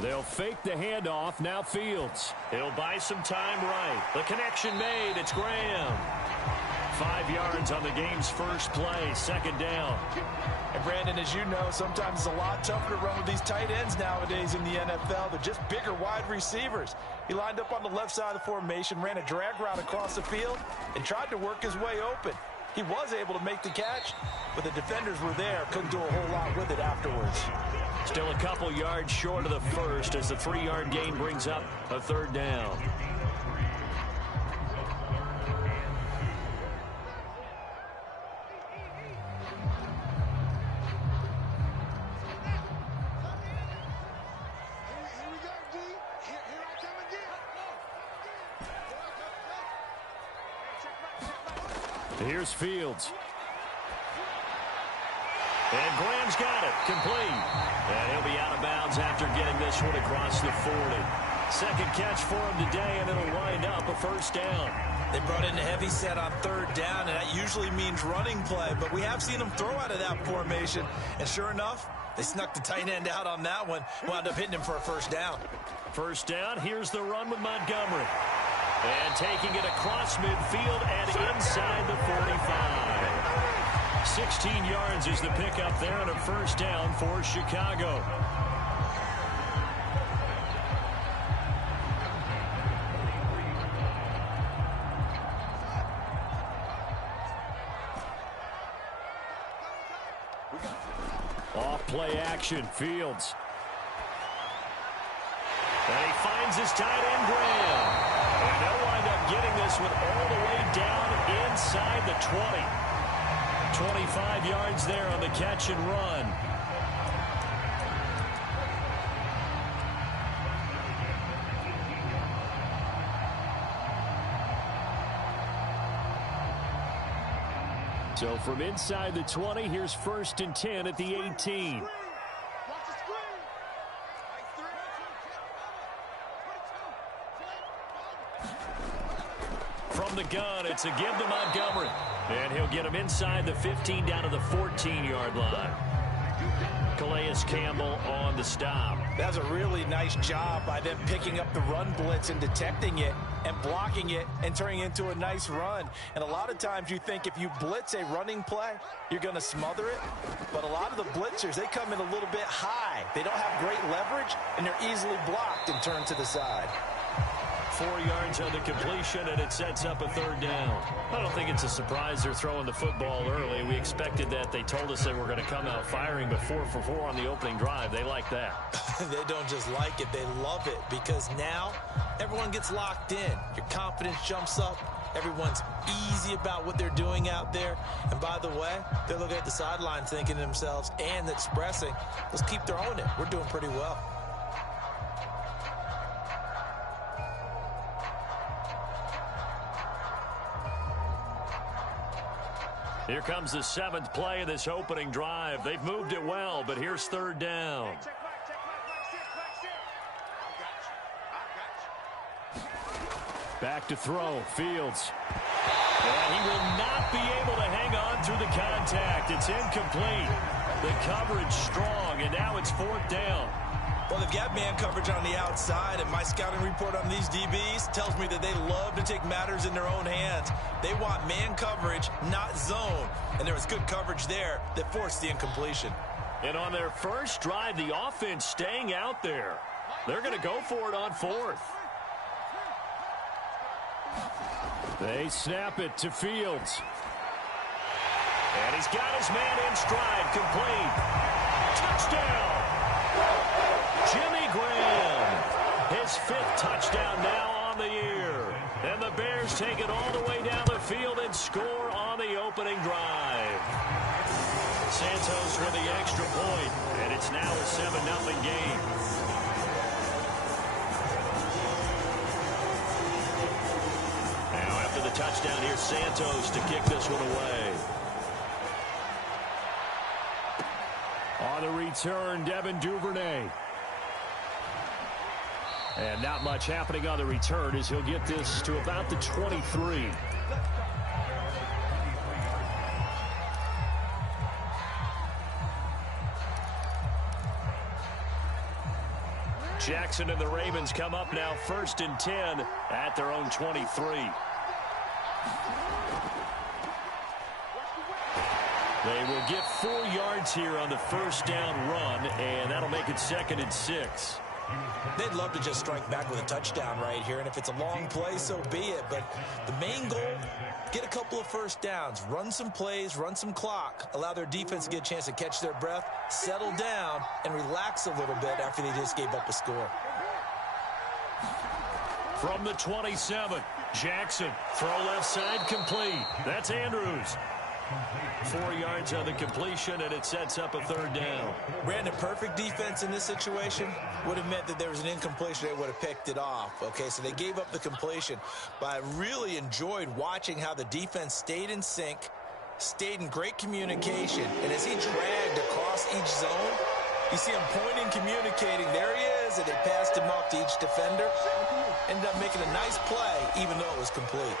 They'll fake the handoff. Now Fields. He'll buy some time right. The connection made. It's Graham. 5 yards on the game's first play. Second down. And Brandon, as you know, sometimes it's a lot tougher to run with these tight ends nowadays in the NFL. They're just bigger wide receivers. He lined up on the left side of the formation, ran a drag route across the field, and tried to work his way open. He was able to make the catch, but the defenders were there. Couldn't do a whole lot with it afterwards. Still a couple yards short of the first as the 3-yard gain brings up a third down. Here's Fields. And Graham's got it. Complete. And he'll be out of bounds after getting this one across the 40. Second catch for him today, and it'll wind up a first down. They brought in a heavy set on third down, and that usually means running play. But we have seen them throw out of that formation. And sure enough, they snuck the tight end out on that one. Wound up hitting him for a first down. First down. Here's the run with Montgomery. And taking it across midfield and inside the 45. 16 yards is the pickup there on a first down for Chicago. Off play action, Fields. And he finds his tight end, Graham. And they'll wind up getting this one all the way down inside the 20. 25 yards there on the catch and run. So from inside the 20, here's 1st and 10 at the 18. From the gun, it's a give to Montgomery. And he'll get him inside the 15 down to the 14-yard line. Calais Campbell on the stop. That's a really nice job by them picking up the run blitz and detecting it and blocking it and turning it into a nice run. And a lot of times you think if you blitz a running play, you're going to smother it. But a lot of the blitzers, they come in a little bit high. They don't have great leverage, and they're easily blocked and turned to the side. 4 yards on the completion, and it sets up a third down. I don't think it's a surprise they're throwing the football early. We expected that. They told us they were going to come out firing, but 4 for 4 on the opening drive. They like that. They don't just like it, they love it, because now everyone gets locked in. Your confidence jumps up. Everyone's easy about what they're doing out there. And by the way, they're looking at the sideline thinking to themselves and expressing, let's keep throwing it. We're doing pretty well. Here comes the 7th play of this opening drive. They've moved it well, but here's third down. Back to throw, Fields. And he will not be able to hang on through the contact. It's incomplete. The coverage strong, and now it's 4th down. Well, they've got man coverage on the outside, and my scouting report on these DBs tells me that they love to take matters in their own hands. They want man coverage, not zone. And there was good coverage there that forced the incompletion. And on their first drive, the offense staying out there. They're going to go for it on 4th. They snap it to Fields. And he's got his man in stride, complete. Touchdown! Jimmy Graham, his 5th touchdown now on the year. And the Bears take it all the way down the field and score on the opening drive. Santos with the extra point, and it's now a 7-0 game. Now after the touchdown, here's Santos to kick this one away. On the return, Devin Duvernay. And not much happening on the return as he'll get this to about the 23. Jackson and the Ravens come up now 1st and 10 at their own 23. They will get 4 yards here on the first down run, and that'll make it 2nd and 6. They'd love to just strike back with a touchdown right here, and if it's a long play, so be it. But the main goal, get a couple of first downs, run some plays, run some clock, allow their defense to get a chance to catch their breath, settle down, and relax a little bit after they just gave up a score. From the 27, Jackson, throw left side, complete. That's Andrews. 4 yards on the completion, and it sets up a 3rd down. Brandon, perfect defense in this situation would have meant that there was an incompletion. They would have picked it off. Okay, so they gave up the completion. But I really enjoyed watching how the defense stayed in sync, stayed in great communication, and as he dragged across each zone, you see him pointing, communicating. There he is, and they passed him off to each defender. Ended up making a nice play, even though it was complete.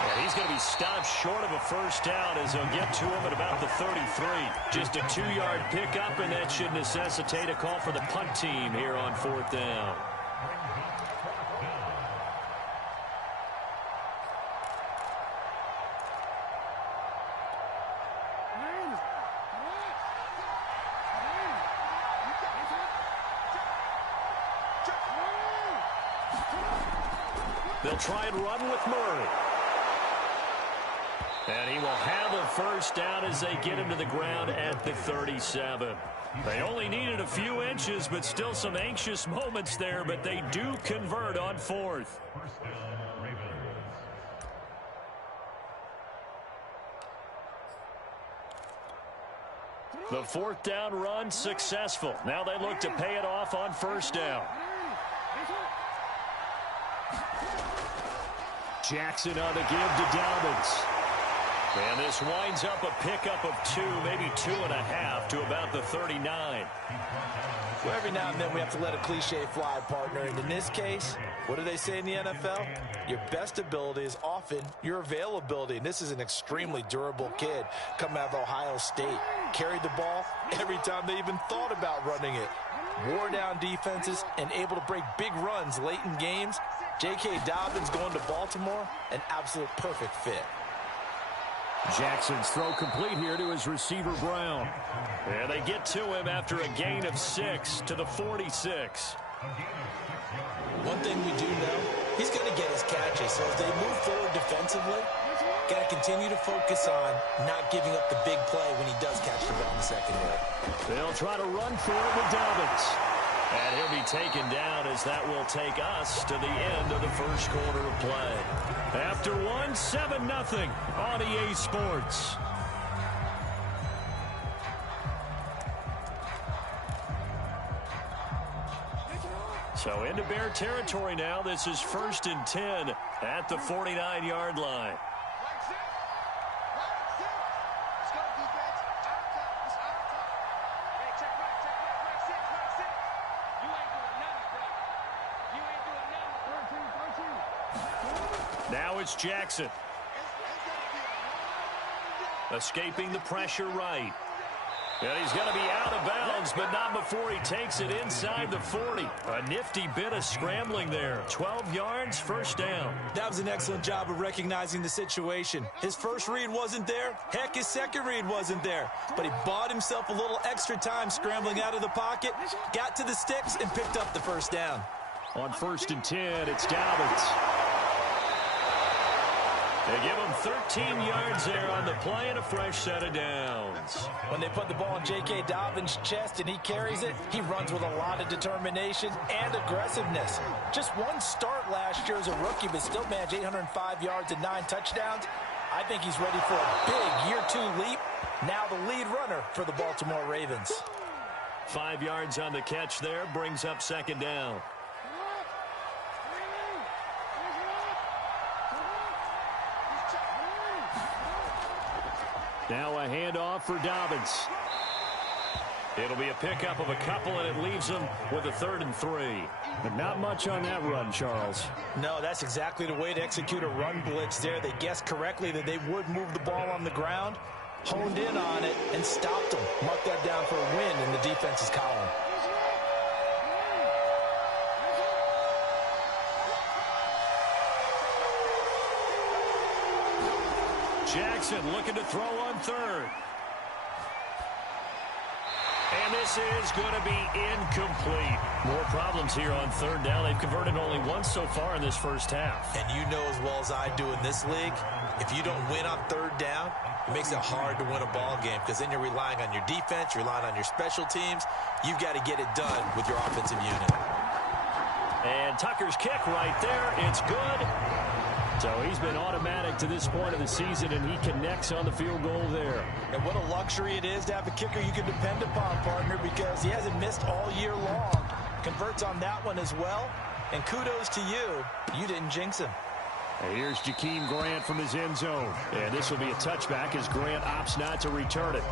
Yeah, he's going to be stopped short of a first down as they'll get to him at about the 33. Just a 2-yard pickup, and that should necessitate a call for the punt team here on 4th down. They'll try and run with Murray. And he will have a first down as they get him to the ground at the 37. They only needed a few inches, but still some anxious moments there, but they do convert on 4th. The 4th down run successful. Now they look to pay it off on 1st down. Jackson on the give to Dobbins. And this winds up a pickup of 2, maybe 2.5 to about the 39. Well, every now and then we have to let a cliche fly, partner. And in this case, what do they say in the NFL? Your best ability is often your availability. And this is an extremely durable kid coming out of Ohio State. Carried the ball every time they even thought about running it. Wore down defenses and able to break big runs late in games. J.K. Dobbins going to Baltimore, an absolute perfect fit. Jackson's throw complete here to his receiver, Brown. And they get to him after a gain of 6 to the 46. One thing we do know, he's going to get his catches. So as they move forward defensively, got to continue to focus on not giving up the big play when he does catch the ball in the secondary. They'll try to run for it with Dobbins. And he'll be taken down as that will take us to the end of the first quarter of play. After 1, 7-0 on EA Sports. So into Bear territory now. This is 1st and 10 at the 49-yard line. Now it's Jackson. Escaping the pressure right. And he's going to be out of bounds, but not before he takes it inside the 40. A nifty bit of scrambling there. 12 yards, first down. That was an excellent job of recognizing the situation. His first read wasn't there. Heck, his second read wasn't there. But he bought himself a little extra time scrambling out of the pocket, got to the sticks, and picked up the first down. On 1st and 10, it's Dobbins. They give him 13 yards there on the play and a fresh set of downs. When they put the ball in J.K. Dobbins' chest and he carries it, he runs with a lot of determination and aggressiveness. Just one start last year as a rookie, but still managed 805 yards and 9 touchdowns. I think he's ready for a big year 2 leap. Now the lead runner for the Baltimore Ravens. 5 yards on the catch there, brings up second down. Now a handoff for Dobbins. It'll be a pickup of a couple, and it leaves him with a 3rd and 3. But not much on that run, Charles. No, that's exactly the way to execute a run blitz there. They guessed correctly that they would move the ball on the ground, honed in on it, and stopped them. Mark that down for a win in the defense's column. Jackson looking to throw on third. And this is going to be incomplete. More problems here on third down. They've converted only once so far in this first half. And you know as well as I do in this league, if you don't win on third down, it makes it hard to win a ball game because then you're relying on your defense, you're relying on your special teams. You've got to get it done with your offensive unit. And Tucker's kick right there. It's good. So he's been automatic to this point of the season, and he connects on the field goal there. And what a luxury it is to have a kicker you can depend upon, partner, because he hasn't missed all year long. Converts on that one as well. And kudos to you. You didn't jinx him. And here's Jakeem Grant from his end zone. And this will be a touchback as Grant opts not to return it.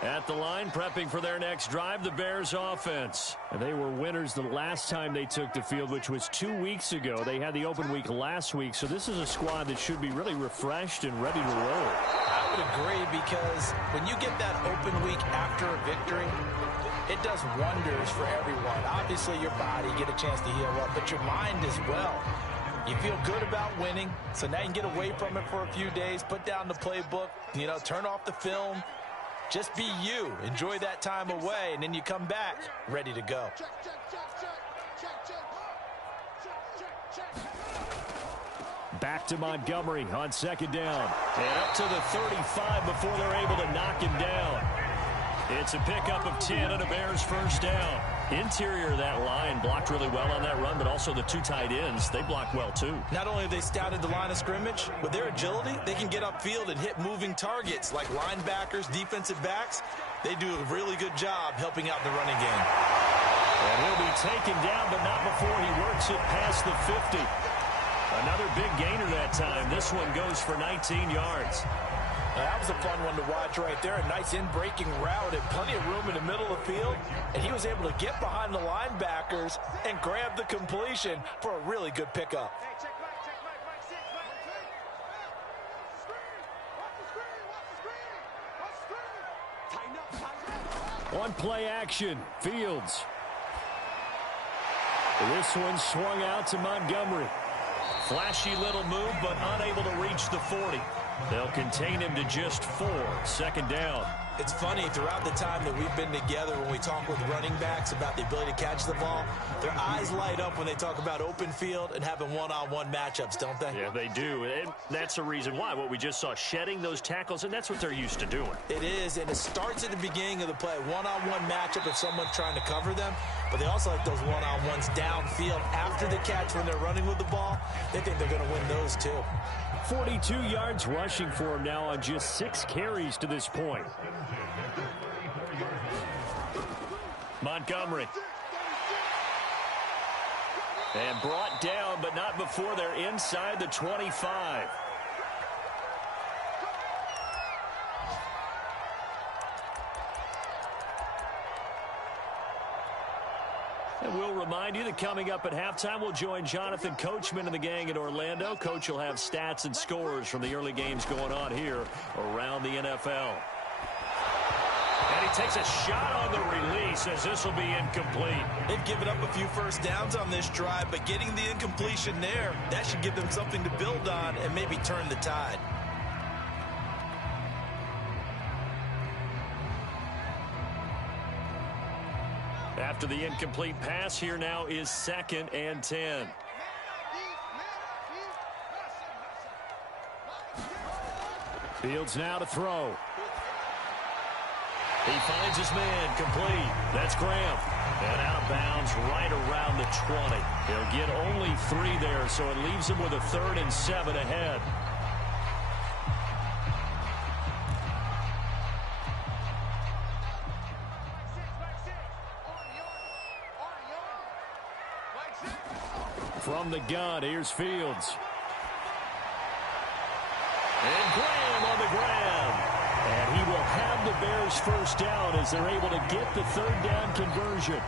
At the line, prepping for their next drive, the Bears offense. And they were winners the last time they took the field, which was 2 weeks ago. They had the open week last week, so this is a squad that should be really refreshed and ready to roll. I would agree, because when you get that open week after a victory, it does wonders for everyone. Obviously, your body, get a chance to heal up, but your mind as well. You feel good about winning, so now you can get away from it for a few days, put down the playbook, turn off the film. Just be you. Enjoy that time away, and then you come back ready to go. Back to Montgomery on second down. And up to the 35 before they're able to knock him down. It's a pickup of 10 and a Bears first down. Interior of that line blocked really well on that run, but also the two tight ends, they blocked well too. Not only have they scouted the line of scrimmage, with their agility, they can get upfield and hit moving targets like linebackers, defensive backs. They do a really good job helping out the running game. And he'll be taken down, but not before he works it past the 50. Another big gainer that time. This one goes for 19 yards. That was a fun one to watch right there. A nice in-breaking route and plenty of room in the middle of the field. And he was able to get behind the linebackers and grab the completion for a really good pickup. One play action. Fields. This one swung out to Montgomery. Flashy little move, but unable to reach the 40. They'll contain him to just 4. Second down. It's funny, throughout the time that we've been together, when we talk with running backs about the ability to catch the ball, their eyes light up when they talk about open field and having one-on-one matchups, don't they? Yeah, they do. And that's the reason why. What we just saw, shedding those tackles, and that's what they're used to doing. It is, and it starts at the beginning of the play. One-on-one matchup if someone's trying to cover them, but they also like those one-on-ones downfield after the catch when they're running with the ball. They think they're going to win those too. 42 yards rushing for him now on just 6 carries to this point. Montgomery. And brought down, but not before they're inside the 25. And we'll remind you that coming up at halftime, we'll join Jonathan Coachman and the gang in Orlando. Coach will have stats and scores from the early games going on here around the NFL. And he takes a shot on the release as this will be incomplete. They've given up a few first downs on this drive, but getting the incompletion there, that should give them something to build on and maybe turn the tide. After the incomplete pass, here now is 2nd and 10. Fields now to throw. He finds his man, complete. That's Graham. And out of bounds right around the 20. He'll get only 3 there, so it leaves him with a 3rd and 7 ahead. From the gun, here's Fields. And Graham on the ground. And he will have the Bears first down as they're able to get the 3rd down conversion.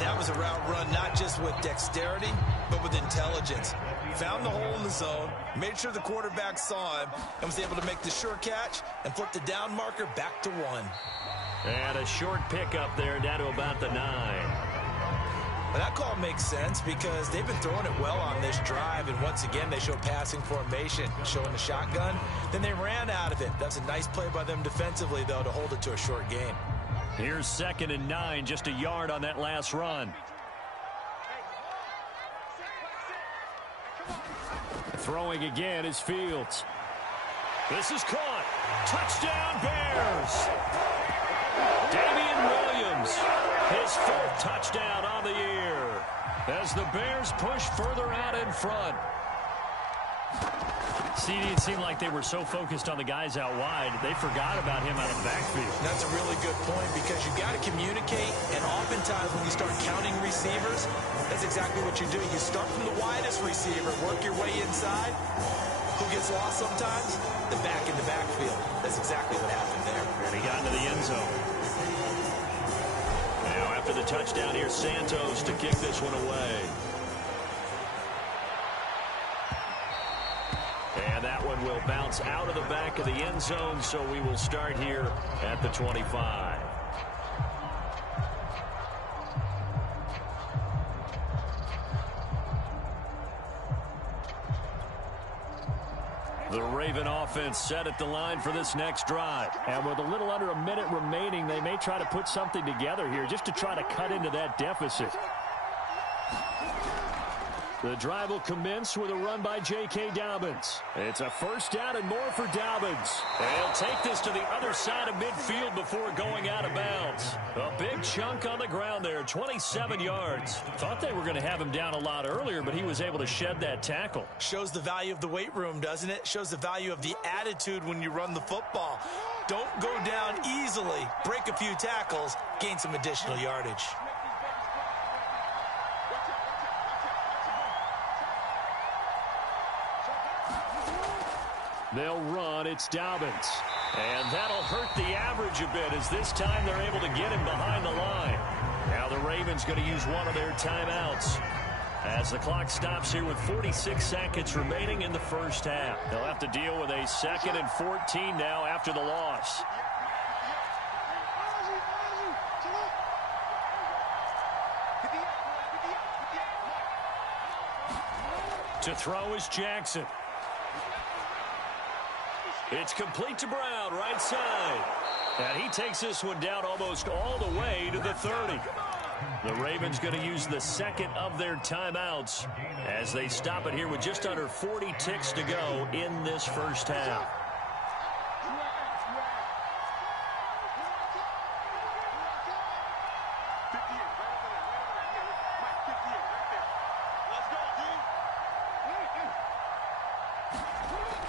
That was a route run not just with dexterity, but with intelligence. found the hole in the zone, made sure the quarterback saw him, and was able to make the sure catch and flip the down marker back to 1. And a short pickup there down to about the 9. Well, that call makes sense because they've been throwing it well on this drive, and once again they show passing formation, showing the shotgun. Then they ran out of it. That's a nice play by them defensively, though, to hold it to a short game. Here's 2nd and 9, just a yard on that last run. Throwing again is Fields. This is caught. Touchdown, Bears. Damian Williams, his 4th touchdown on the year as the Bears push further out in front. See, it seemed like they were so focused on the guys out wide, they forgot about him out of the backfield. That's a really good point because you've got to communicate, and oftentimes when you start counting receivers, that's exactly what you do. You start from the widest receiver, work your way inside. Who gets lost sometimes? The back in the backfield. That's exactly what happened there. And he got into the end zone. Now after the touchdown, here's Santos to kick this one away. And that one will bounce out of the back of the end zone, so we will start here at the 25. The Raven offense set at the line for this next drive. And with a little under a minute remaining, they may try to put something together here just to try to cut into that deficit. The drive will commence with a run by J.K. Dobbins. It's a 1st down and more for Dobbins. They'll take this to the other side of midfield before going out of bounds. A big chunk on the ground there, 27 yards. Thought they were going to have him down a lot earlier, but he was able to shed that tackle. Shows the value of the weight room, doesn't it? Shows the value of the attitude when you run the football. Don't go down easily. Break a few tackles, gain some additional yardage. They'll run. It's Dobbins. And that'll hurt the average a bit as this time they're able to get him behind the line. Now the Ravens going to use one of their timeouts as the clock stops here with 46 seconds remaining in the first half. They'll have to deal with a 2nd and 14 now after the loss. To throw is Jackson. It's complete to Brown, right side. And he takes this one down almost all the way to the 30. The Ravens going to use the 2nd of their timeouts as they stop it here with just under 40 ticks to go in this first half.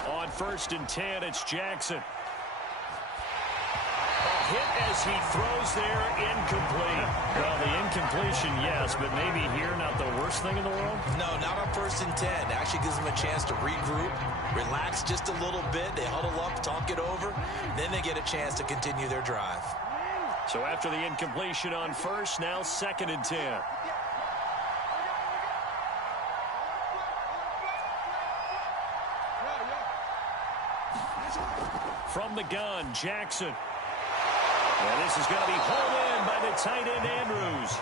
On 1st and 10, it's Jackson. A hit as he throws there, incomplete. Well, the incompletion, yes, but maybe here not the worst thing in the world? No, not on 1st and 10. Actually gives them a chance to regroup, relax just a little bit. They huddle up, talk it over. Then they get a chance to continue their drive. So after the incompletion on 1st, now 2nd and 10. From the gun, Jackson. And this is going to be hauled in by the tight end, Andrews.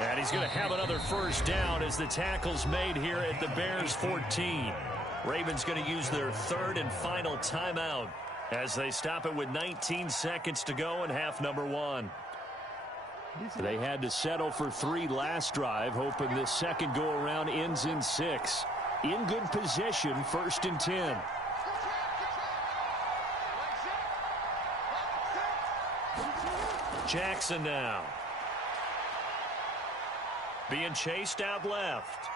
And he's going to have another 1st down as the tackle's made here at the Bears 14. Ravens going to use their 3rd and final timeout as they stop it with 19 seconds to go in half number 1. They had to settle for 3 last drive, hoping this second go-around ends in 6. In good position, 1st and 10. Jackson now. Being chased out left.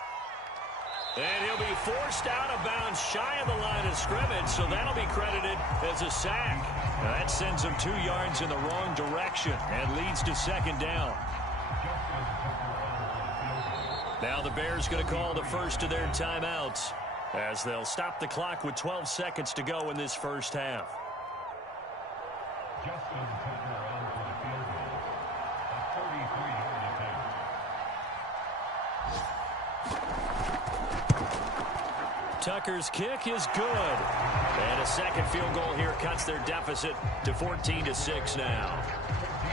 And he'll be forced out of bounds shy of the line of scrimmage, so that'll be credited as a sack. Now that sends him 2 yards in the wrong direction and leads to 2nd down. Now the Bears going to call the first of their timeouts as they'll stop the clock with 12 seconds to go in this first half. Tucker's kick is good. And a second field goal here cuts their deficit to 14-6 now.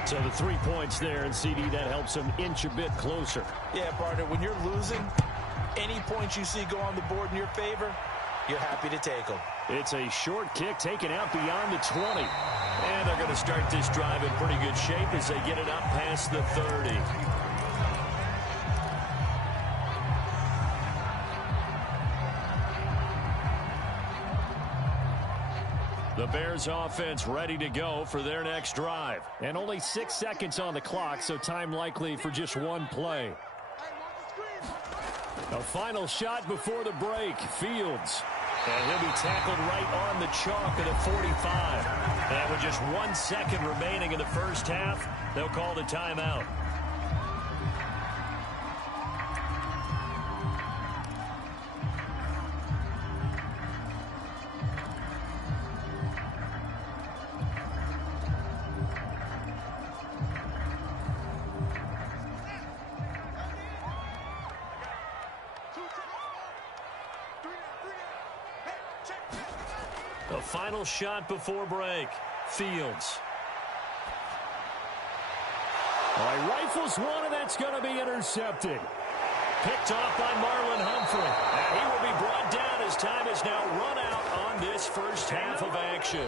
So the 3 points there, and CD, that helps them inch a bit closer. Yeah, partner, when you're losing, any points you see go on the board in your favor, you're happy to take them. It's a short kick taken out beyond the 20. And they're going to start this drive in pretty good shape as they get it up past the 30. The Bears offense ready to go for their next drive. And only 6 seconds on the clock, so time likely for just one play. A final shot before the break. Fields. And he'll be tackled right on the chalk at the 45. And with just 1 second remaining in the first half, they'll call the timeout. The final shot before break. Fields. All right, rifles one, and that's going to be intercepted. Picked off by Marlon Humphrey. And he will be brought down as time is now run out on this first half of action.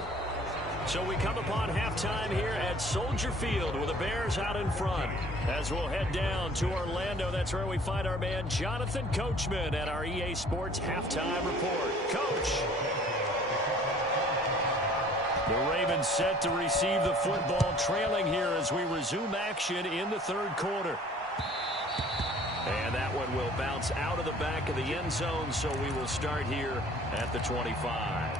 So we come upon halftime here at Soldier Field with the Bears out in front. As we'll head down to Orlando, that's where we find our man Jonathan Coachman at our EA Sports Halftime Report. Coach. The Ravens set to receive the football, trailing here as we resume action in the third quarter. And that one will bounce out of the back of the end zone, so we will start here at the 25.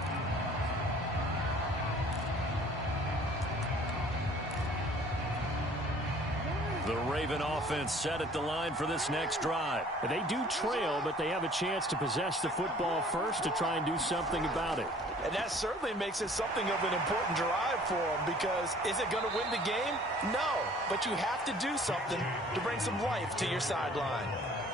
The Raven offense set at the line for this next drive. They do trail, but they have a chance to possess the football first to try and do something about it. And that certainly makes it something of an important drive for them, because is it going to win the game? No, but you have to do something to bring some life to your sideline.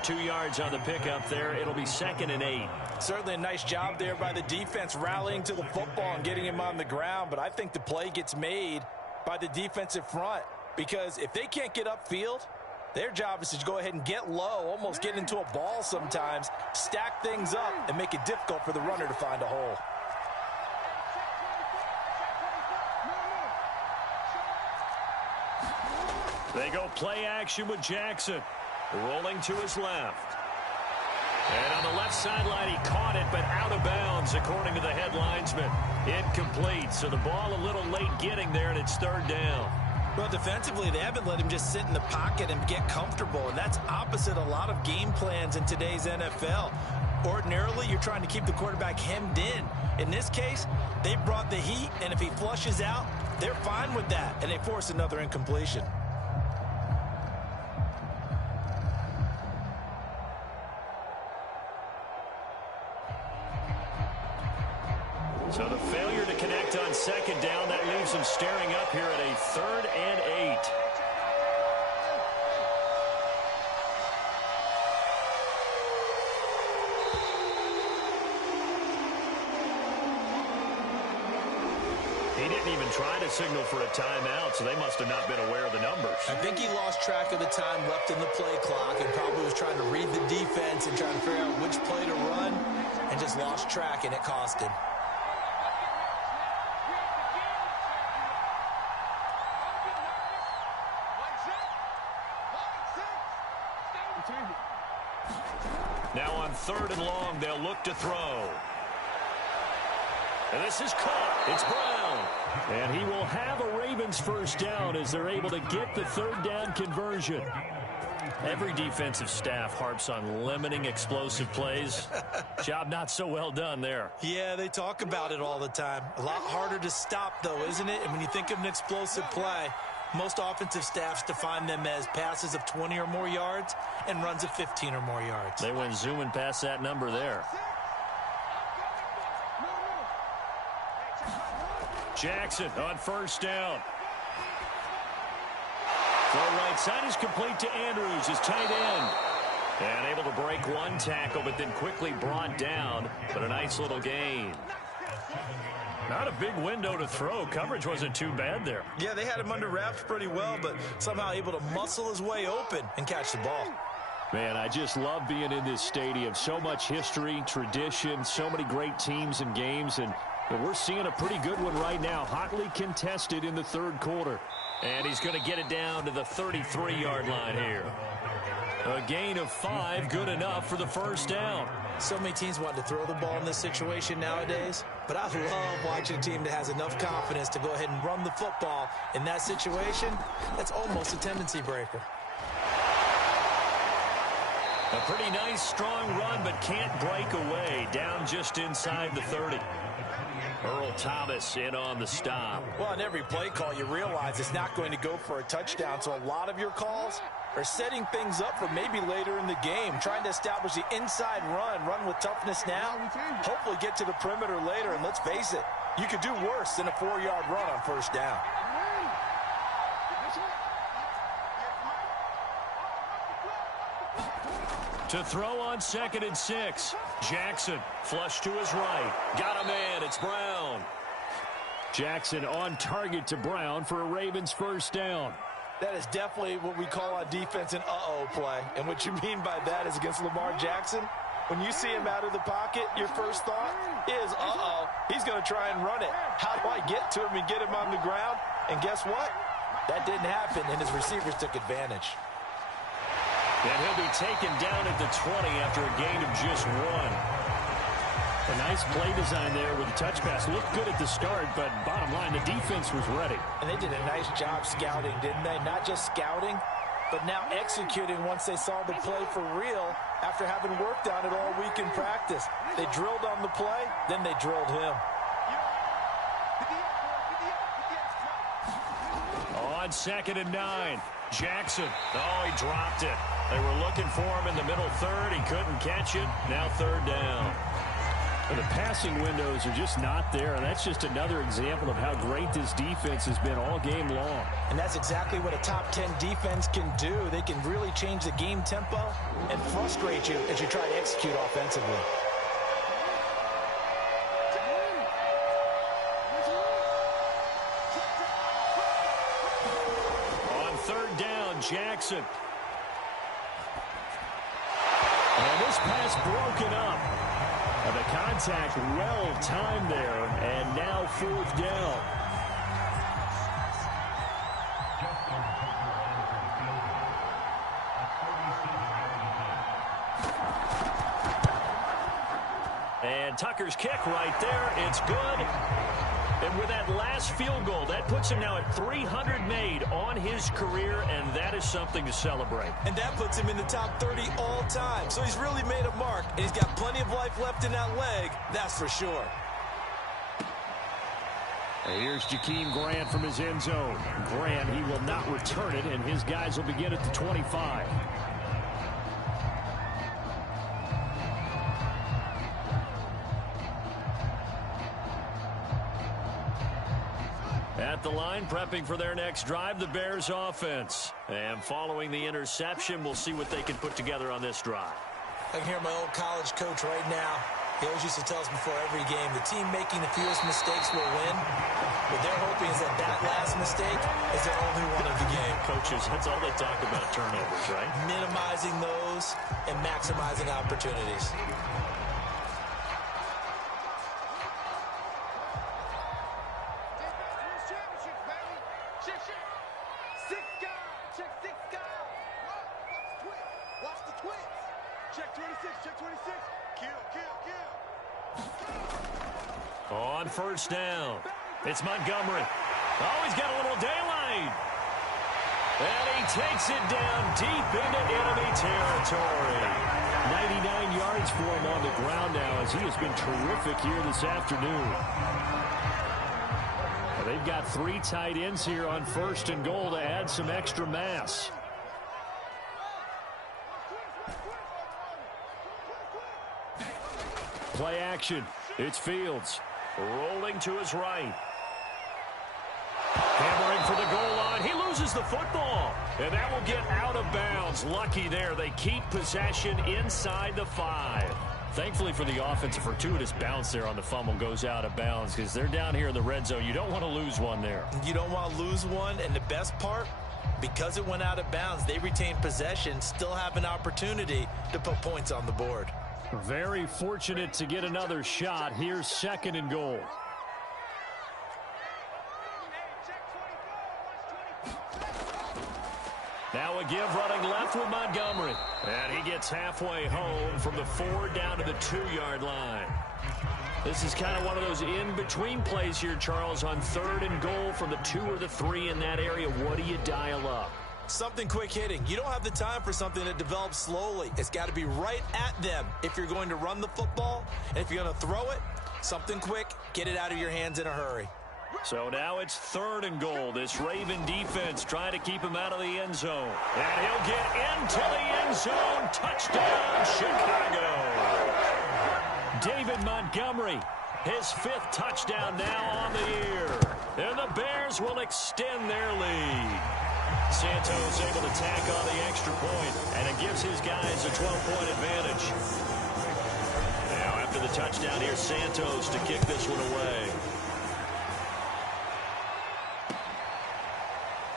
2 yards on the pickup there. It'll be 2nd and 8. Certainly a nice job there by the defense rallying to the football and getting him on the ground, but I think the play gets made by the defensive front, because if they can't get upfield, their job is to go ahead and get low, almost get into a ball sometimes, stack things up, and make it difficult for the runner to find a hole. They go play action with Jackson. Rolling to his left. And on the left sideline, he caught it, but out of bounds, according to the head linesman. Incomplete, so the ball a little late getting there, and it's 3rd down. Well, defensively, they haven't let him just sit in the pocket and get comfortable, and that's opposite a lot of game plans in today's NFL. Ordinarily, you're trying to keep the quarterback hemmed in. In this case, they brought the heat, and if he flushes out, they're fine with that, and they force another incompletion. So the failure to connect on 2nd down, that leaves them staring up here at a 3rd and 8. He didn't even try to signal for a timeout, so they must have not been aware of the numbers. I think he lost track of the time left in the play clock and probably was trying to read the defense and trying to figure out which play to run, and just lost track, and it cost him. Now on 3rd and long, they'll look to throw. And this is caught. It's Brown. And he will have a Ravens first down as they're able to get the 3rd down conversion. Every defensive staff harps on limiting explosive plays. Job not so well done there. Yeah, they talk about it all the time. A lot harder to stop, though, isn't it? And when you think of an explosive play, most offensive staffs define them as passes of 20 or more yards and runs of 15 or more yards. They went zooming past that number there. Jackson on 1st down. Throw right side is complete to Andrews, his tight end. And able to break one tackle, but then quickly brought down. But a nice little gain. Not a big window to throw. Coverage wasn't too bad there. Yeah, they had him under wraps pretty well, but somehow able to muscle his way open and catch the ball. Man, I just love being in this stadium. So much history, tradition, so many great teams and games, and we're seeing a pretty good one right now. Hotly contested in the third quarter. And he's going to get it down to the 33-yard line here. A gain of 5, good enough for the first down. So many teams want to throw the ball in this situation nowadays, but I love watching a team that has enough confidence to go ahead and run the football. In that situation, that's almost a tendency breaker. A pretty nice, strong run, but can't break away. Down just inside the 30. Earl Thomas in on the stop. Well, on every play call, you realize it's not going to go for a touchdown, so a lot of your calls are setting things up for maybe later in the game, trying to establish the inside run with toughness now, hopefully get to the perimeter later, and let's face it, you could do worse than a 4-yard run on first down. To throw on 2nd and 6. Jackson, flush to his right. Got a man, it's Brown. Jackson on target to Brown for a Ravens first down. That is definitely what we call on defense an uh-oh play. And what you mean by that is against Lamar Jackson, when you see him out of the pocket, your first thought is, uh-oh, he's going to try and run it. How do I get to him and get him on the ground? And guess what? That didn't happen, and his receivers took advantage. And he'll be taken down at the 20 after a gain of just 1. A nice play design there with the touch pass. Looked good at the start, but bottom line, the defense was ready. And they did a nice job scouting, didn't they? Not just scouting, but now executing once they saw the play for real after having worked on it all week in practice. They drilled on the play, then they drilled him. On 2nd and 9, Jackson. Oh, he dropped it. They were looking for him in the middle third. He couldn't catch it. Now 3rd down. The passing windows are just not there, and that's just another example of how great this defense has been all game long. And that's exactly what a top 10 defense can do. They can really change the game tempo and frustrate you as you try to execute offensively. On 3rd down, Jackson. And this pass broken up. And the contact well timed there, and now 4th down. And Tucker's kick right there, it's good. And with that last field goal, that puts him now at 300 made on his career, and that is something to celebrate. And that puts him in the top 30 all time. So he's really made a mark, and he's got plenty of life left in that leg, that's for sure. And here's Jakeem Grant from his end zone. Grant, he will not return it, and his guys will begin at the 25. At the line, prepping for their next drive, the Bears offense. And following the interception, we'll see what they can put together on this drive. I can hear my old college coach right now. He always used to tell us before every game, the team making the fewest mistakes will win. What they're hoping is that that last mistake is their only one of the game. Coaches, that's all they talk about, turnovers, right? Minimizing those and maximizing opportunities. On 1st down, it's Montgomery. Oh, he's got a little daylight. And he takes it down deep into enemy territory. 99 yards for him on the ground now as he has been terrific here this afternoon. Well, they've got 3 tight ends here on 1st and goal to add some extra mass. Play action. It's Fields. Rolling to his right. Hammering for the goal line. He loses the football. And that will get out of bounds. Lucky there. They keep possession inside the 5. Thankfully for the offense, a fortuitous bounce there on the fumble goes out of bounds because they're down here in the red zone. You don't want to lose one there. You don't want to lose one, and the best part, because it went out of bounds, they retain possession, still have an opportunity to put points on the board. Very fortunate to get another shot. Here's 2nd and goal. Now a give running left with Montgomery. And he gets halfway home from the 4 down to the 2-yard line. This is kind of one of those in-between plays here, Charles, on 3rd and goal from the 2 or the 3 in that area. What do you dial up? Something quick hitting. You don't have the time for something that develops slowly. It's got to be right at them if you're going to run the football. And if you're going to throw it, something quick, get it out of your hands in a hurry. So now it's 3rd and goal. This Raven defense trying to keep him out of the end zone. And he'll get into the end zone. Touchdown, Chicago. David Montgomery, his 5th touchdown now on the year. And the Bears will extend their lead. Santos able to tack on the extra point, and it gives his guys a 12-point advantage. Now after the touchdown, here's Santos to kick this one away.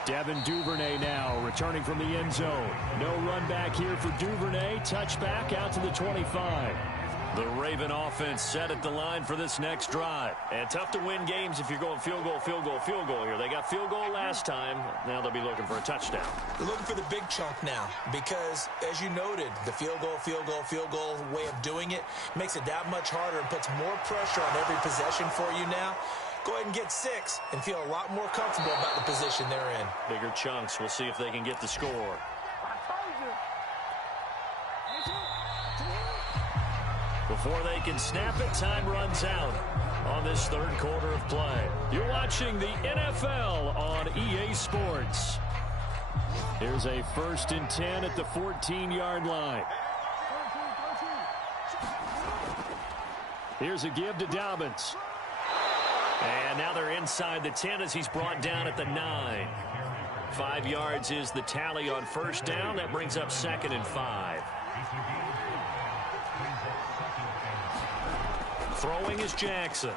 Devin Duvernay now returning from the end zone. No run back here for Duvernay. Touchback out to the 25. The Raven offense set at the line for this next drive. And tough to win games if you're going field goal, field goal, field goal here. They got field goal last time. Now they'll be looking for a touchdown. They're looking for the big chunk now because, as you noted, the field goal, field goal, field goal way of doing it makes it that much harder and puts more pressure on every possession for you now. Go ahead and get 6 and feel a lot more comfortable about the position they're in. Bigger chunks. We'll see if they can get the score. Before they can snap it, time runs out on this 3rd quarter of play. You're watching the NFL on EA Sports. Here's a 1st and 10 at the 14-yard line. Here's a give to Dobbins. And now they're inside the 10 as he's brought down at the 9. 5 yards is the tally on 1st down. That brings up 2nd and 5. Throwing is Jackson.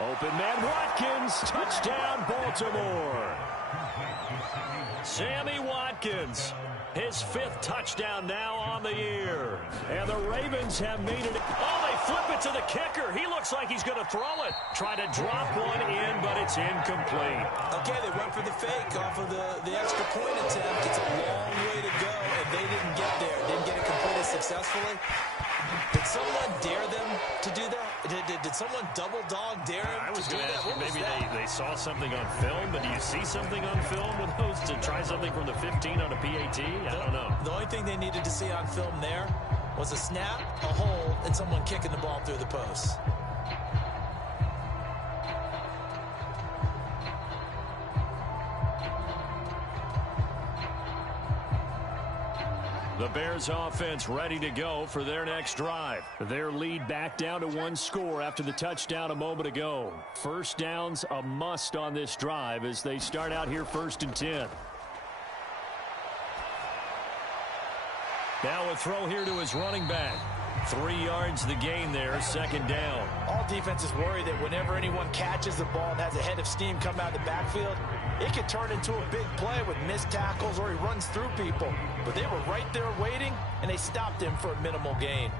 Open man Watkins. Touchdown Baltimore. Sammy Watkins. His 5th touchdown now on the year. And the Ravens have made it. Oh, they flip it to the kicker. He looks like he's going to throw it. Try to drop one in, but it's incomplete. Okay, they went for the fake off of the extra point attempt. It's a long way to go, and they didn't get there. Didn't get it completed successfully. Did someone dare them to do that? Did someone double dog dare them I was to do going to that? ask you, maybe they saw something on film, but do you see something on film with those to try something from the 15 on a PAT? I don't know. The only thing they needed to see on film there was a snap, a hold, and someone kicking the ball through the posts. The Bears offense ready to go for their next drive. Their lead back down to 1 score after the touchdown a moment ago. 1st downs a must on this drive as they start out here 1st and 10. Now a throw here to his running back. 3 yards the gain there, 2nd down. All defenses worry that whenever anyone catches the ball and has a head of steam come out of the backfield, it could turn into a big play with missed tackles or he runs through people. But they were right there waiting, and they stopped him for a minimal gain.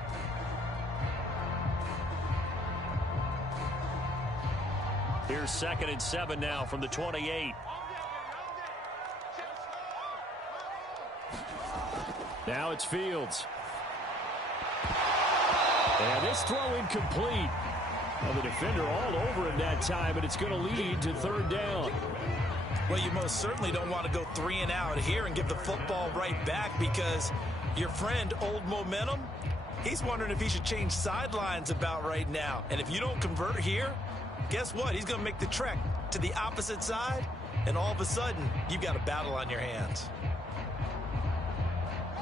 Here's 2nd and 7 now from the 28. Now it's Fields. And this throw incomplete. Well, the defender all over him that time, but it's going to lead to 3rd down. Well, you most certainly don't want to go 3 and out here and give the football right back because your friend, Old Momentum, he's wondering if he should change sidelines about right now. And if you don't convert here, guess what? He's going to make the trek to the opposite side, and all of a sudden, you've got a battle on your hands.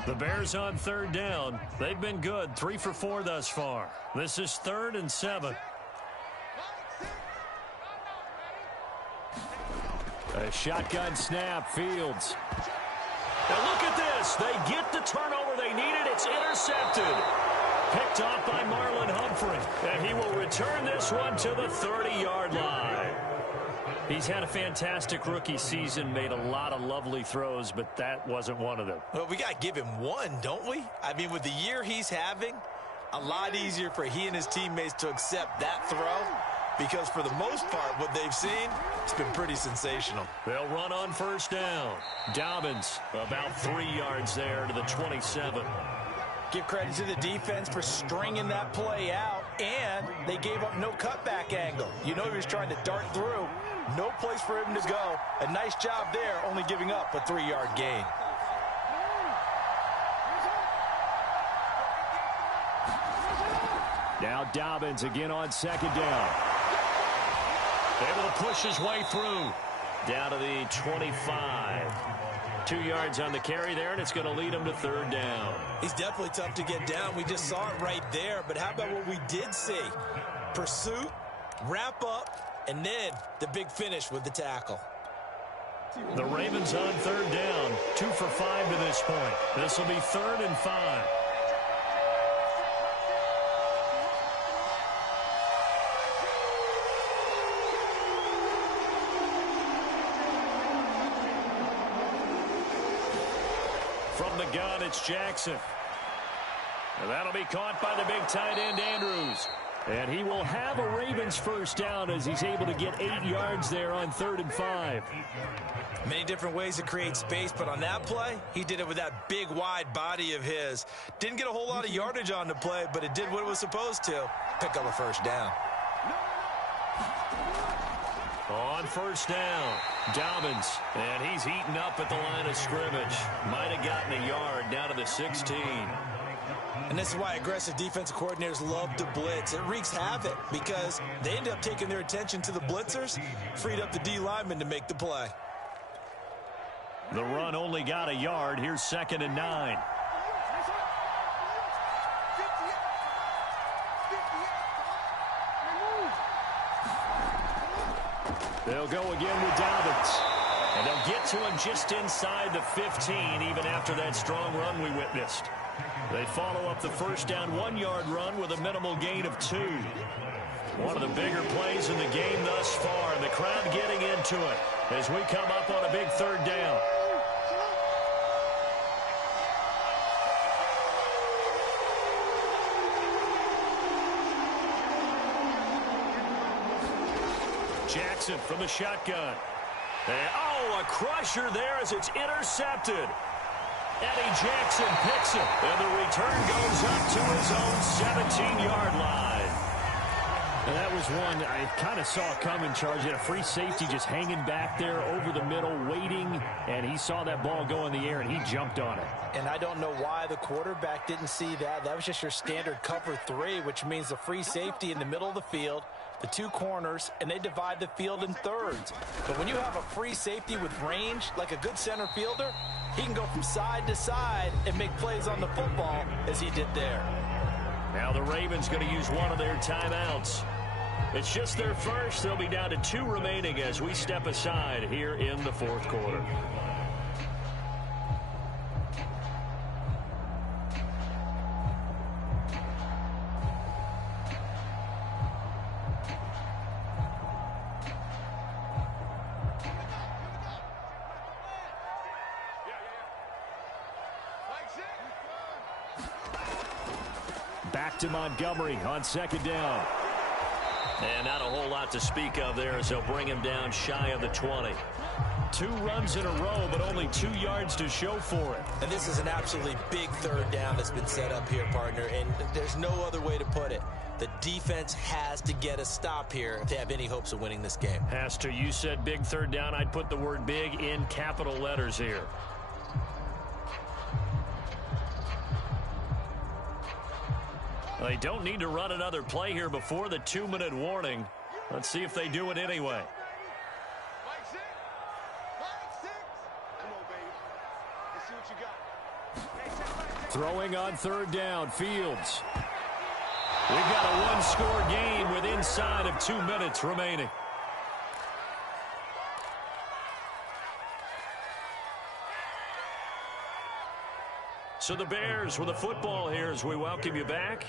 The Bears on 3rd down. They've been good, 3 for 4 thus far. This is 3rd and 7. A shotgun snap, Fields. Now look at this. They get the turnover they needed. It's intercepted. Picked off by Marlon Humphrey. And he will return this one to the 30-yard line. He's had a fantastic rookie season, made a lot of lovely throws, but that wasn't one of them. Well, we got to give him one, don't we? I mean, with the year he's having, a lot easier for he and his teammates to accept that throw, because for the most part, what they've seen, it's been pretty sensational. They'll run on first down. Dobbins about 3 yards there to the 27. Give credit to the defense for stringing that play out, and they gave up no cutback angle. You know he was trying to dart through. No place for him to go. A nice job there, only giving up a 3-yard gain. Now Dobbins again on second down. Able to push his way through. Down to the 25. 2 yards on the carry there, and it's going to lead him to third down. He's definitely tough to get down. We just saw it right there. But how about what we did see? Pursuit, wrap up, and then the big finish with the tackle. The Ravens on third down. 2 for 5 to this point. This will be 3rd and 5. From the gun, it's Jackson. And that'll be caught by the big tight end, Andrews. And he will have a Ravens first down as he's able to get 8 yards there on 3rd and 5. Many different ways to create space, but on that play, he did it with that big, wide body of his. Didn't get a whole lot of yardage on the play, but it did what it was supposed to. Pick up a first down. On first down, Dobbins, and he's heating up at the line of scrimmage. Might have gotten a yard down to the 16. And this is why aggressive defensive coordinators love to blitz. It wreaks havoc because they end up taking their attention to the blitzers, freed up the D lineman to make the play. The run only got a yard. Here's 2nd and 9. They'll go again with Dobbins. And they'll get to him just inside the 15, even after that strong run we witnessed. They follow up the first down 1-yard run with a minimal gain of 2. One of the bigger plays in the game thus far, and the crowd getting into it as we come up on a big 3rd down. Jackson from the shotgun. And, a crusher there as it's intercepted. Eddie Jackson picks it, and the return goes up to his own 17-yard line. And that was one I kind of saw coming, Charge. He had a free safety just hanging back there over the middle, waiting, and he saw that ball go in the air, and he jumped on it. And I don't know why the quarterback didn't see that. That was just your standard cover 3, which means the free safety in the middle of the field, the 2 corners, and they divide the field in thirds. But when you have a free safety with range, like a good center fielder, he can go from side to side and make plays on the football as he did there. Now the Ravens going to use one of their timeouts. It's just their first. They'll be down to 2 remaining as we step aside here in the 4th quarter. Back to Montgomery on 2nd down. And not a whole lot to speak of there as they'll bring him down shy of the 20. 2 runs in a row, but only 2 yards to show for it. And this is an absolutely big 3rd down that's been set up here, partner, and there's no other way to put it. The defense has to get a stop here if they have any hopes of winning this game. Has to. You said big 3rd down. I'd put the word big in capital letters here. They don't need to run another play here before the 2-minute warning. Let's see if they do it anyway. Throwing on 3rd down, Fields. We've got a 1-score game with inside of 2 minutes remaining. So the Bears with the football here as we welcome you back.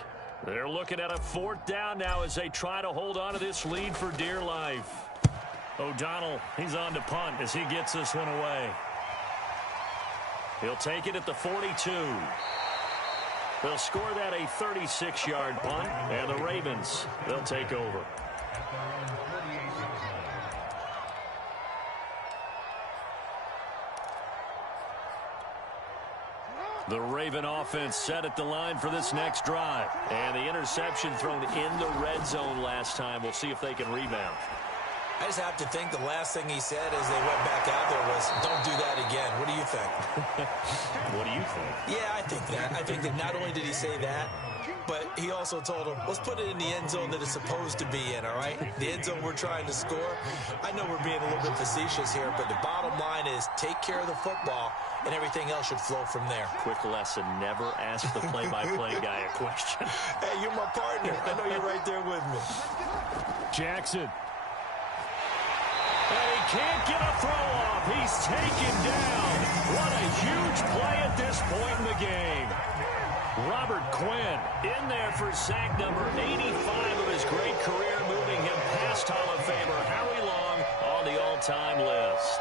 They're looking at a 4th down now as they try to hold on to this lead for dear life. O'Donnell, he's on to punt as he gets this one away. He'll take it at the 42. They'll score that a 36-yard punt, and the Ravens, they'll take over. The Raven offense set at the line for this next drive. And the interception thrown in the red zone last time. We'll see if they can rebound. I just have to think the last thing he said as they went back out there was, don't do that again. What do you think? What do you think? Yeah, I think that. I think that not only did he say that, but he also told him, let's put it in the end zone that it's supposed to be in, all right? The end zone we're trying to score. I know we're being a little bit facetious here, but the bottom line is take care of the football, and everything else should flow from there. Quick lesson, never ask the play-by-play guy a question. Hey, you're my partner. I know you're right there with me. Jackson. And he can't get a throw off. He's taken down. What a huge play at this point in the game. Robert Quinn in there for sack number 85 of his great career, moving him past Hall of Famer Howie Long on the all-time list.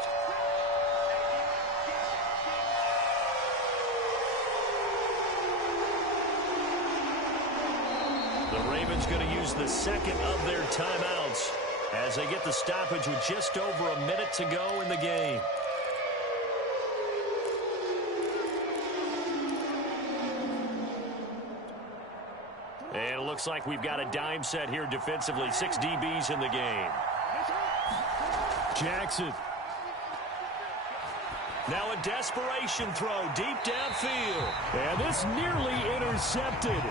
The Ravens going to use the second of their timeouts as they get the stoppage with just over a minute to go in the game. And it looks like we've got a dime set here defensively. 6 DBs in the game. Jackson. Now a desperation throw deep downfield. And this nearly intercepted.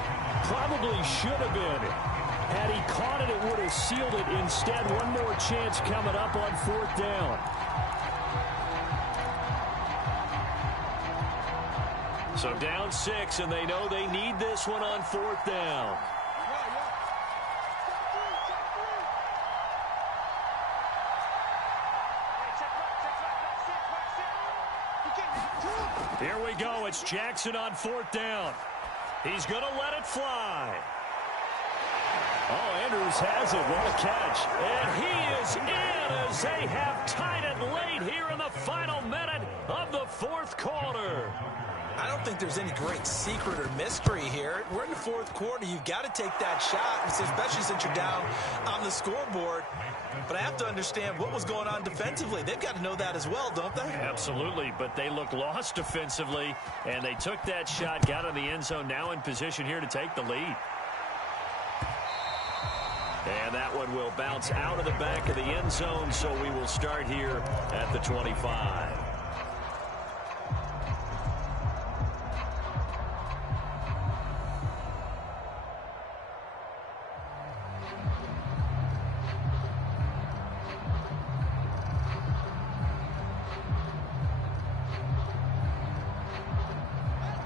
Probably should have been. Had he caught it, it would have sealed it. Instead, one more chance coming up on 4th down. So down 6, and they know they need this one on 4th down. Here we go. It's Jackson on 4th down. He's going to let it fly. Oh, Andrews has it. What a catch. And he is in as they have tied it late here in the final minute of the 4th quarter. I don't think there's any great secret or mystery here. We're in the 4th quarter. You've got to take that shot, especially since you're down on the scoreboard. But I have to understand what was going on defensively. They've got to know that as well, don't they? Absolutely, but they look lost defensively, and they took that shot, got in the end zone, now in position here to take the lead. And that one will bounce out of the back of the end zone, so we will start here at the 25.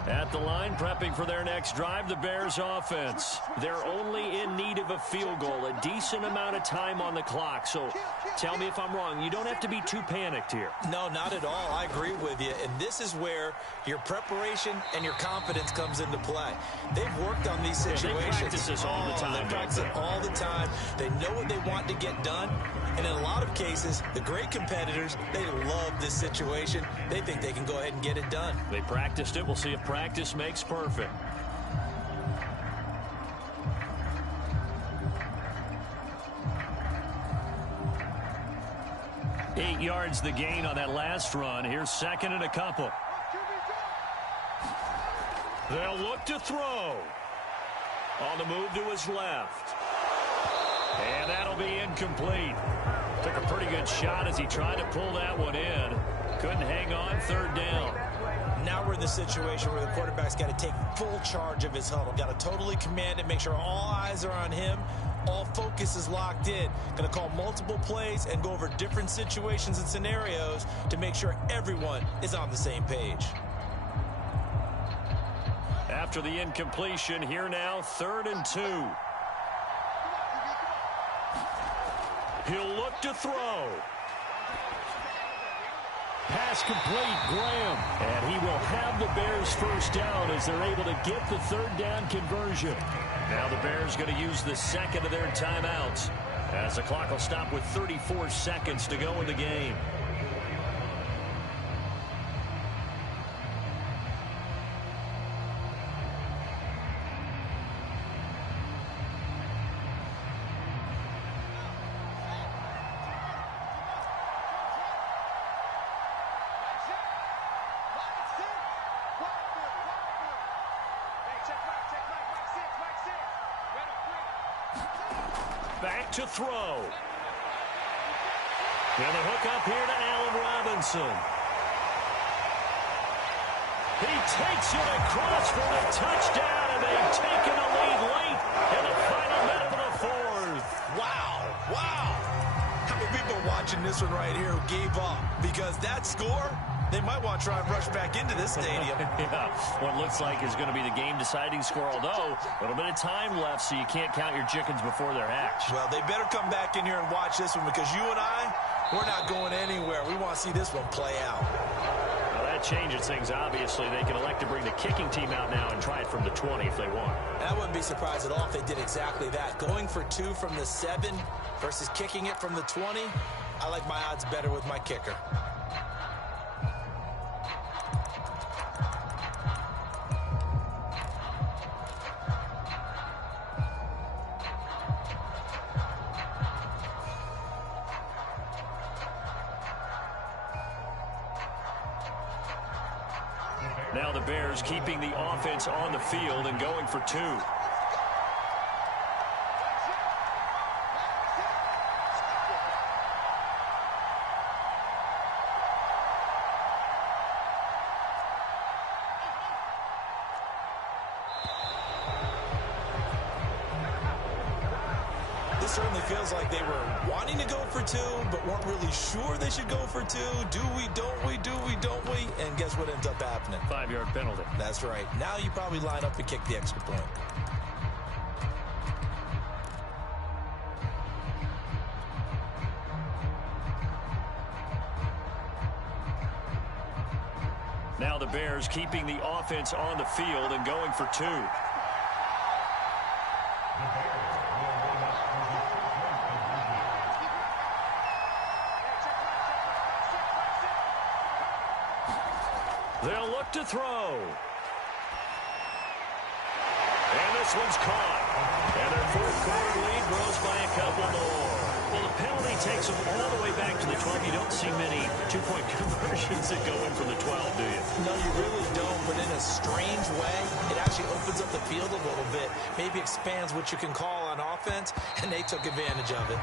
At the line, prepping for their next drive, the Bears offense. They're only in need of a field goal, a decent amount of time on the clock. So tell me if I'm wrong. You don't have to be too panicked here. No, not at all. I agree with you. And this is where your preparation and your confidence comes into play. They've worked on these situations. They practice this all the time. They practice it all the time. They know what they want to get done. And in a lot of cases, the great competitors, they love this situation. They think they can go ahead and get it done. They practiced it. We'll see if practice makes perfect. Eight yards the gain on that last run. Here's second and a couple. They'll look to throw. On the move to his left. And that'll be incomplete. Took a pretty good shot as he tried to pull that one in. Couldn't hang on. Third down. Now we're in the situation where the quarterback's got to take full charge of his huddle. Got to totally command it, make sure all eyes are on him. All focus is locked in. Going to call multiple plays and go over different situations and scenarios to make sure everyone is on the same page. After the incompletion, here now, 3rd and 2. He'll look to throw. Pass complete, Graham. And he will have the Bears first down as they're able to get the third down conversion. Now the Bears going to use the second of their timeouts as the clock will stop with 34 seconds to go in the game. Back to throw. And the hook up here to Allen Robinson. He takes it across for the touchdown, and they've taken the lead late in the final minute of the fourth. Wow, wow. How many people watching this one right here who gave up? Because that score, they might want to try and rush back into this stadium. Yeah, what looks like is going to be the game-deciding score, although a little bit of time left, so you can't count your chickens before they're hatched. Well, they better come back in here and watch this one, because you and I, we're not going anywhere. We want to see this one play out. Well, that changes things, obviously. They can elect to bring the kicking team out now and try it from the 20 if they want. And I wouldn't be surprised at all if they did exactly that. Going for 2 from the 7 versus kicking it from the 20, I like my odds better with my kicker. Now the Bears keeping the offense on the field and going for 2. This certainly feels like they were wanting to go for 2, but weren't really sure they should go for 2. Do we, don't we, do we, don't we? And guess what ends up happening? 5-yard penalty. That's right. Now you probably line up and kick the extra point. Now the Bears keeping the offense on the field and going for 2. They'll look to throw. And this one's caught. And their fourth quarter lead grows by a couple more. Well, the penalty takes them all the way back to the 12. You don't see many two-point conversions that go in from the 12, do you? No, you really don't, but in a strange way, it actually opens up the field a little bit, maybe expands what you can call on offense, and they took advantage of it.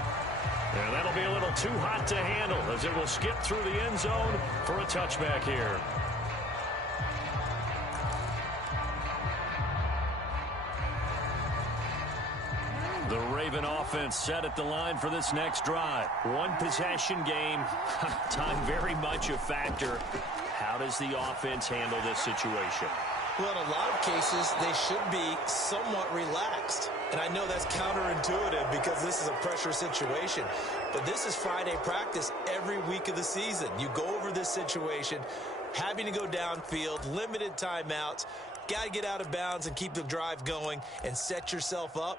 And that'll be a little too hot to handle as it will skip through the end zone for a touchback here. The Raven offense set at the line for this next drive. One possession game. Time very much a factor. How does the offense handle this situation? Well, in a lot of cases, they should be somewhat relaxed. And I know that's counterintuitive because this is a pressure situation. But this is Friday practice every week of the season. You go over this situation, having to go downfield, limited timeouts, got to get out of bounds and keep the drive going and set yourself up.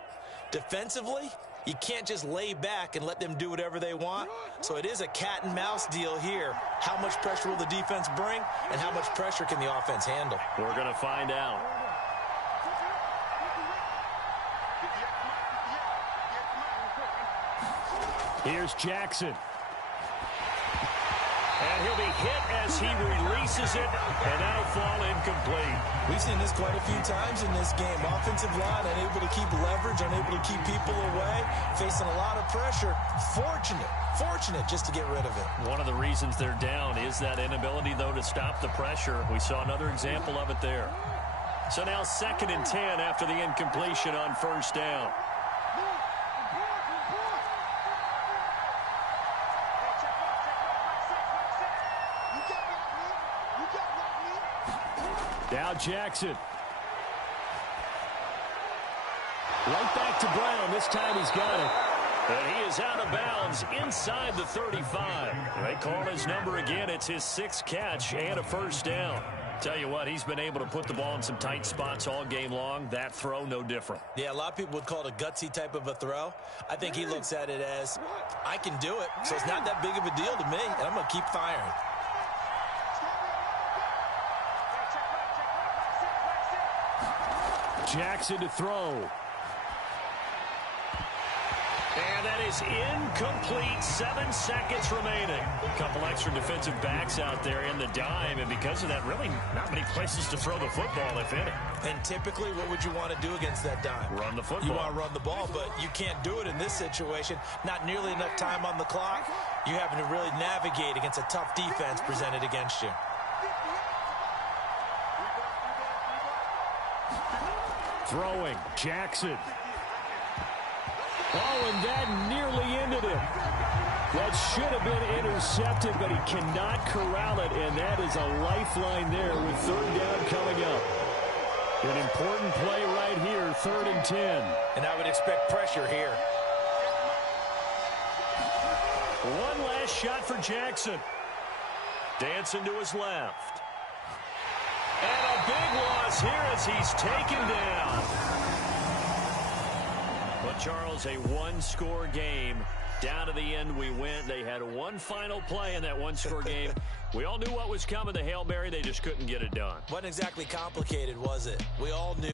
Defensively, you can't just lay back and let them do whatever they want. So it is a cat and mouse deal here. How much pressure will the defense bring, and how much pressure can the offense handle? We're going to find out. Here's Jackson. And he'll be hit as he releases it, and that'll fall incomplete. We've seen this quite a few times in this game. Offensive line unable to keep leverage, unable to keep people away, facing a lot of pressure. Fortunate just to get rid of it. One of the reasons they're down is that inability, though, to stop the pressure. We saw another example of it there. So now 2nd and 10 after the incompletion on first down. Now Jackson. Right back to Brown. This time he's got it. And he is out of bounds inside the 35. They call his number again. It's his 6th catch and a first down. Tell you what, he's been able to put the ball in some tight spots all game long. That throw, no different. Yeah, a lot of people would call it a gutsy type of a throw. I think he looks at it as, I can do it, so it's not that big of a deal to me, and I'm going to keep firing. Jackson to throw. And that is incomplete. 7 seconds remaining. A couple extra defensive backs out there in the dime, and because of that, really not many places to throw the football, if any. And typically, what would you want to do against that dime? Run the football. You want to run the ball, but you can't do it in this situation. Not nearly enough time on the clock. You're having to really navigate against a tough defense presented against you. Throwing, Jackson. Oh, and that nearly ended it. That should have been intercepted, but he cannot corral it, and that is a lifeline there with 3rd down coming up. An important play right here, 3rd and 10. And I would expect pressure here. One last shot for Jackson. Dancing to his left. And a big loss here as he's taken down. But, Charles, a one-score game. Down to the end we went. They had one final play in that one-score game. We all knew what was coming, the Hail Mary. They just couldn't get it done. Wasn't exactly complicated, was it? We all knew.